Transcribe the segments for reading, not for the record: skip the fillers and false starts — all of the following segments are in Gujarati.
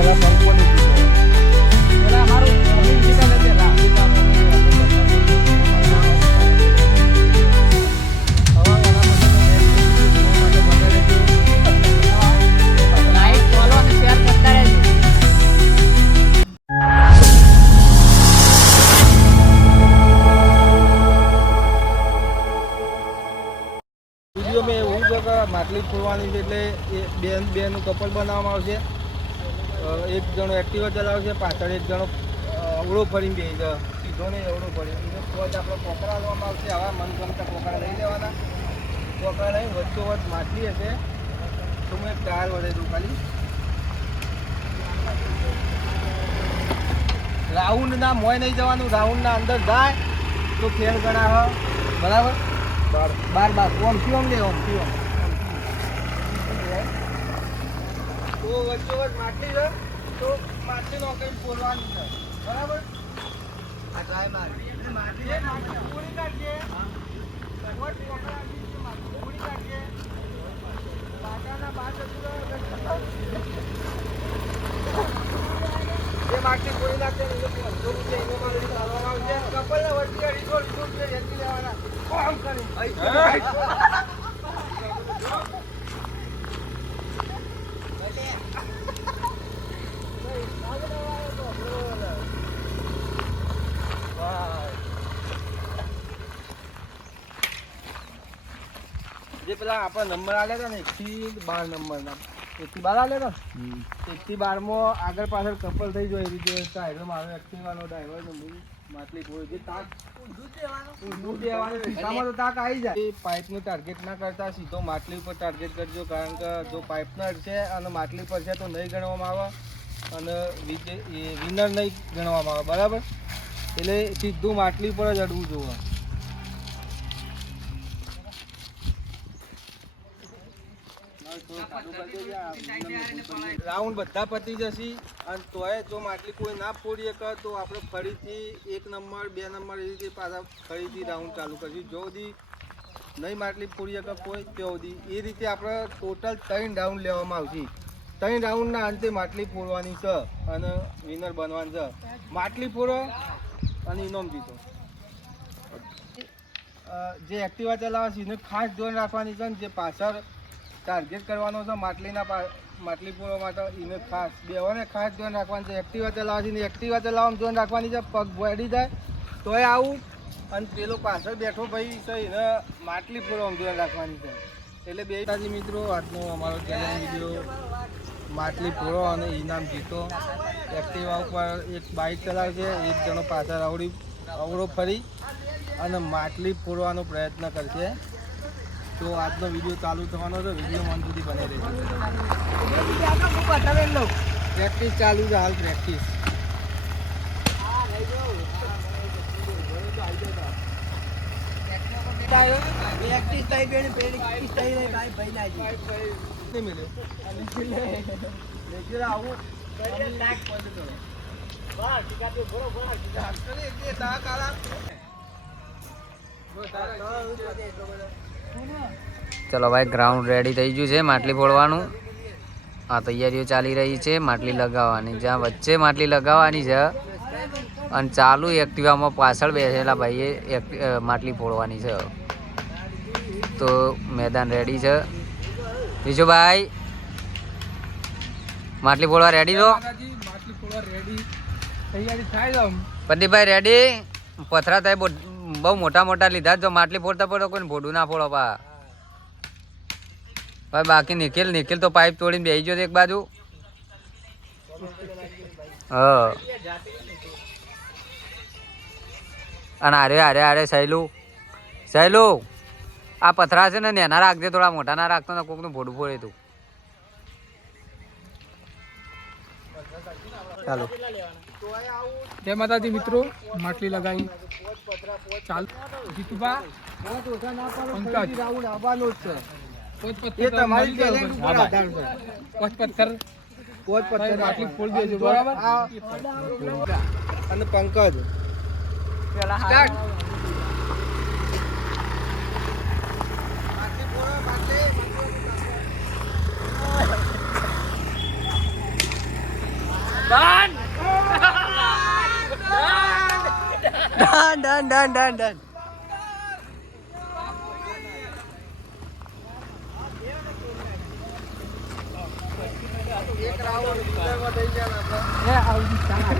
પેલા પંખોની પેલા અમારું લાઈક ફોલો અને શેર કરતા રહેજો. વિડીયો મેં એવું છે કે માટલી ફોડવાની છે એટલે એ બેનું કપલ બનાવવામાં આવશે. એક જણો એક્ટિવા ચલાવશે, પાછળ એક જણો અવળો ફરીને બે છે, સીધો નહીં અવળો ફરી એને તો જ આપણે કોકરા લેવામાં આવશે. આવા મનગમતા કોકરા લઈ લેવાના. કોકરા લઈને વચ્ચોવચ્ચ માટલી હશે તો હું એક ટાયર વડે દઉં ખાલી. રાઉન્ડના મોય નહીં જવાનું, રાઉન્ડના અંદર જાય તો ફેલ ગણા બરાબર. બાર ઓમથી ઓમ લે, ઓમથી ઓમ તો વચ્ચોવચ્ચ માટલી છે તો માટલી નો કઈ ફોડવાનું છે બરાબર. આ ટ્રાય મારી પૂરી કાઢીએ, પૂરી કાઢીએ બાટાના બાર જે માટલી પૂરી નાખશે ને એ 500 રૂપિયા એનો માલ ચાલવામાં આવશે. કપલને વચ્ચે 250 રૂપિયા વેચી લેવાના. કોમ કરી જે પેલા આપણા નંબર આલે હતા ને 1 થી 12 નંબરના, 1 થી 12 આલે હતા 1 થી 12 માં આગળ પાછળ કપલ થઈ જાય એ રીતે ટાયર મારો એક્ટિવાનો ડ્રાઈવર નો માટલી ફોડી જે તાક ઊંધું દેવાનું ખિસ્સામાં તો તાક આવી જાય. એ પાઇપનું ટાર્ગેટ ના કરતા સીધો માટલી ઉપર ટાર્ગેટ કરજો, કારણ કે જો પાઇપના છે અને માટલી પર છે તો નહીં ગણવામાં આવે અને વિનર નહીં ગણવામાં આવે બરાબર. એટલે સીધું માટલી પર જ અડવું જોવે. રાઉન્ડ બધા પતી જશે અને તોય જો માટલી કોઈ ના ફોડી શકે તો આપણે ફરીથી 1 નંબર 2 નંબર એ રીતે પાછા ફરીથી રાઉન્ડ ચાલુ કરીશું. જો સુધી નહીં માટલી ફોડી શકે કોઈ ત્યાં સુધી એ રીતે આપણે ટોટલ 3 રાઉન્ડ લેવામાં આવશે. 3 રાઉન્ડના અંતે માટલી ફોડવાની છે અને વિનર બનવાનું છે. માટલી ફોડો અને ઇનામ જીતો. જે એક્ટિવા ચલાવે છે એને ખાસ ધ્યાન રાખવાની છે. જે પાછળ ટાર્ગેટ કરવાનો છે માટલી પૂરવા માટે એને ખાસ બેવાને ખાસ ધ્યાન રાખવાનું છે. એક્ટિવા ચલાવવાથી ને એક્ટિવા ચલાવવામાં ધ્યાન રાખવાની છે. પગ ભોડી જાય તોય આવું અને પેલો પાછળ બેઠો ભાઈ છે એને માટલી પૂરવામાં ધ્યાન રાખવાની છે. એટલે બે મિત્રો આજનો અમારો ચેલેન્જ વિડીયો માટલી પૂરો અને ઇનામ જીતો. એક્ટિવા ઉપર એક બાઇક ચલાવશે, એક જણો પાછળ અવળો ફરી અને માટલી પૂરવાનો પ્રયત્ન કરશે. તો આજનો વિડીયો ચાલુ થવાનો છે. વિડીયો મન સુધી બની રહેશે. પ્રેક્ટિસ ચાલુ છે હાલ, પ્રેક્ટિસ. ચલો ભાઈ, ગ્રાઉન્ડ રેડી થઈ ગયું છે માટલી ફોડવાનું. આ તૈયારીઓ ચાલી રહી છે માટલી લગાવવાની. જ્યાં વચ્ચે માટલી લગાવવાની છે અને ચાલુ એક્ટિવામાં પાછળ બેસેલા ભાઈએ માટલી ફોડવાની છે. તો મેદાન રેડી છે. વિશુભાઈ માટલી ફોડવા રેડી છો? પ્રદીપભાઈ રેડી? પથરા થાય બહુ મોટા મોટા લીધા. જો માટલી ફોડતા પડો કોઈ ભોડું ના ફોડો પા ભાઈ. બાકી નિખિલ તો પાઇપ તોડીને બેસી ગયો એક બાજુ. હા, અને અરે સહેલું આ પથરા છે ને નેના રાખજે, થોડા મોટા ના રાખતો ને કોકનું ભોડું ફોડે તું. ચાલો, જય માતાજી મિત્રો. માટલી લગાવી ચાલ જીતુભા પંકજ આવવાનું જ છે. એ તમારી ચેલેન્જ ઉપર આધાર છે. પોચ પથ્થર માટલી ફોડી દેજો બરાબર. અને પંકજ સ્ટાર્ટ. ડન. એક રાઉન્ડ વિતરમાં થઈ ગયા આપણે. એ આવજી ચાલ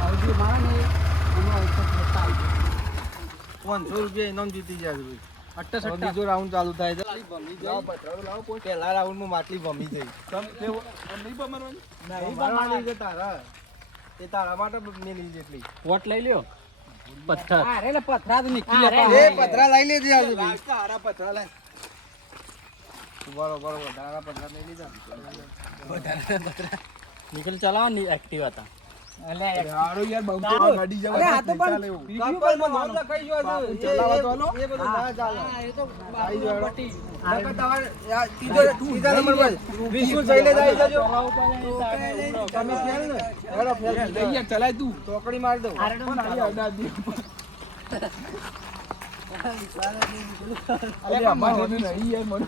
આવજી મારા ને એનો આવતા 500 રૂપિયા ઇનામ જીતી જાય છે. અટ્ટા હવે બીજો રાઉન્ડ ચાલુ થાય છે. પહેલા રાઉન્ડમાં માટલી ભમી જઈ. ભમવાની છે તારા. એ તારા માટે મેલી જેટલી. વોટ લઈ લ્યો પથ્થર અરે ને પથરા તો નીકળી લે એ પથરા લઈ લેજે આજે ભાઈ. તારા પથરા લઈ. બરોબર વધારા પથરા લઈ લીધા. નીકળ ચલાવો ની એક્ટિવ હતા અલે હારો યાર બહુ ગાડી જવા. અરે આ તો પણ કપલમાં નોંધ લખાઈ ગયો છે. ચલાવવા તો એ બધું ના ચાલે. એ તો આઈ ગયો હેડો. પટી. નકર તમારે ત્રીજા નંબર પર વિષ્ણુ શૈલેજ આવી જજો. તમે ફેલ ને હેડો ફેલ લઈ યાર ચલાય તું ચોકડી માર દઉં. અરે અમારે નહીં યાર મને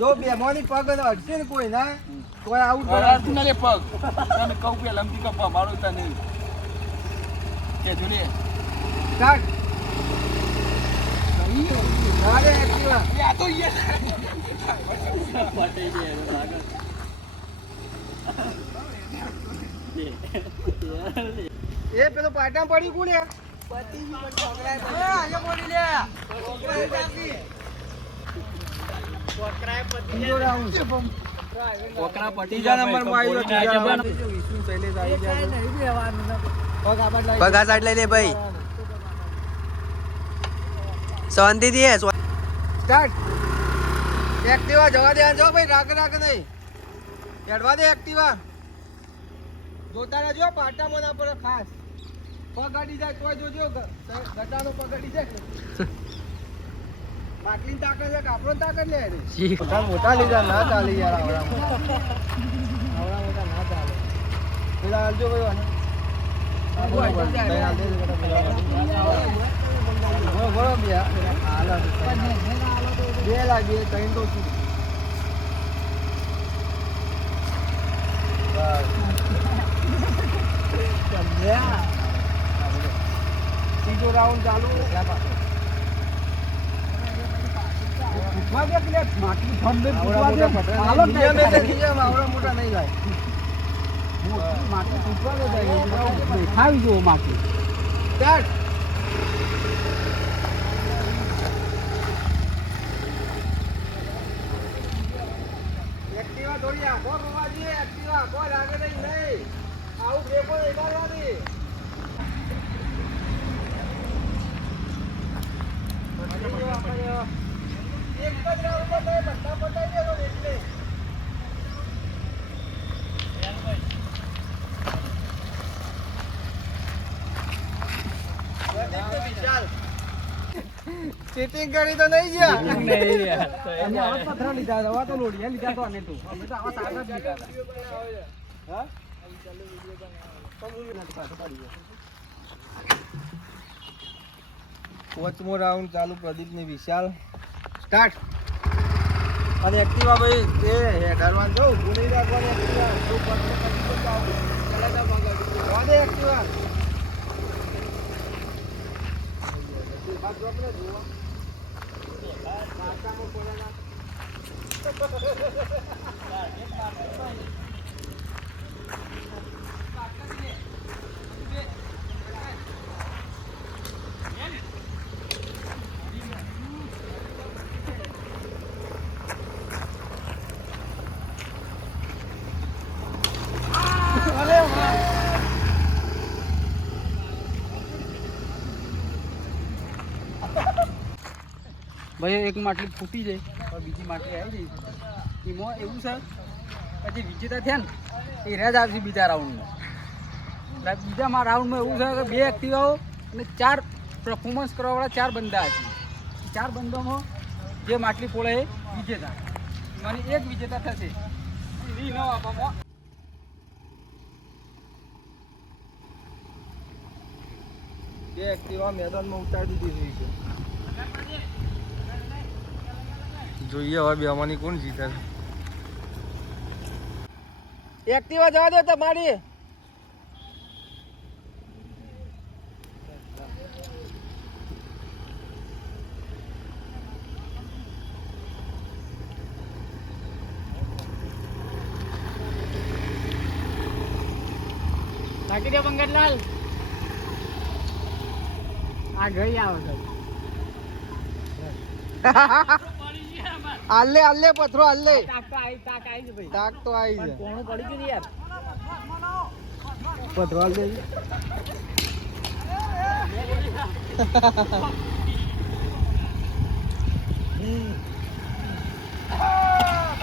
જો બેમાની પગ અડશે ને કોઈ ના કોઈ આઉટ કરે લે પગ તને કહું કે લંબી કપા મારો તને કે જોને સ્ટાર્ટ અરે એક્ટિવા આ તો યાર પટે એ પેલો પાટા પડી કોને પતિ પણ છોકરા એ આયા પડી લે છોકરા ચાકી છોકરાએ પતિ કોકરા પટી ત્રીજા નંબર માં આવ્યો ત્રીજા નંબર વિષ્ણુ શૈલેજ આવી ગયા પગ આબાદ લાવી પગા સાઈડ લઈ લે ભાઈ. શાંતિથી હે. સ્ટાર્ટ એક્ટિવા જવા દે જો ભાઈ રાગ નહીં ચડવા દે એક્ટિવા જોતા રહેજો પાટામાં ના પડે ખાસ પગ અડી જાય કોઈ જોજો ગટાનો પગ અડી જાય માટલી તાકાત છે કાપડો તાકાત લે મોટા લીધા ના ચાલે યાર આવડા મોટા ના ચાલે પેલા હાલજો ભાઈ બે લાગે ત્રણ તો શું ત્રીજો રાઉન્ડ ચાલુ મોટા નહીં લાય ખાવી જો માકી સ્ટાર્ટ એક્ટિવા થોડી આખો રોવા જોઈએ એક્ટિવા કોઈ લાગે નહીં આવું બ્રેકો એકાડવાની એક જ રાઉન્ડ પર બધા પટાઈ દેલો એટલે ચીટિંગ કરી તો નહીં ગયા અમે આવા પથરા લીધા હતા તો લોડિયા લીધા તો અને તું અમે તો આવા સાગર લીધા હતા હા પાંચમો રાઉન્ડ ચાલુ પ્રદીપ ને વિશાલ સ્ટાર્ટ અને એક્ટિવા ભાઈ એ હેડરવાન જો ભૂલી રાખવાની એક્ટિવા જો પટલે કરી તો જાવ ચલા જા ભાગા વાદે એક્ટિવા બાદ આપણે જોવા મારતામાં કોના ભાઈ એક માટલી ફૂટી જાય પણ બીજી માટલી આવી જાય એમાં એવું છે પછી વિજેતા થયા ને એ રેજ આવશે બીજા રાઉન્ડમાં બીજા રાઉન્ડમાં એવું છે કે 2 એક્ટિવાઓ અને 4 પરફોર્મન્સ કરવાવાળા 4 બંદા છે 4 બંદામાં જે માટલી પોળે એ વિજેતા મને એક વિજેતા થશે વી ન આપવામાં બે એક્ટિવા મેદાનમાં ઉતારી દીધી છે જોઈએ હવે બેમાંની કોણ જીતે એક્ટિવા જવા દો તમારી નાખી દે પંકજલાલ. આ ગઈ આવે છે. આલે પથરો આલે. તાક આવી છે ભાઈ. તાક તો આવી છે. કોણું પડી ગયું યાર. પથરો આલે.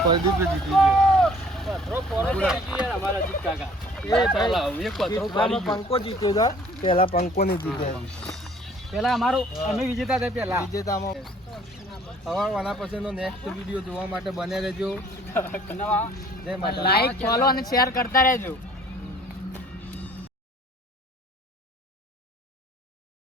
પ્રદીપ જીતી ગયો. પથરો પોરો પડી ગયો યાર અમારા જીત કાકા. એક પથરો આમાં પંકો જીત્યો હતો. પેલા પંકો ને જીત્યા. પેલા અમારું અમે વિજેતા હતા પેલા. વિજેતામાં હવે આના પછીનો નેક્સ્ટ વિડીયો જોવા માટે બને રહેજો. નવા જય માતા. લાઈક ફોલો અને શેર કરતા રહેજો.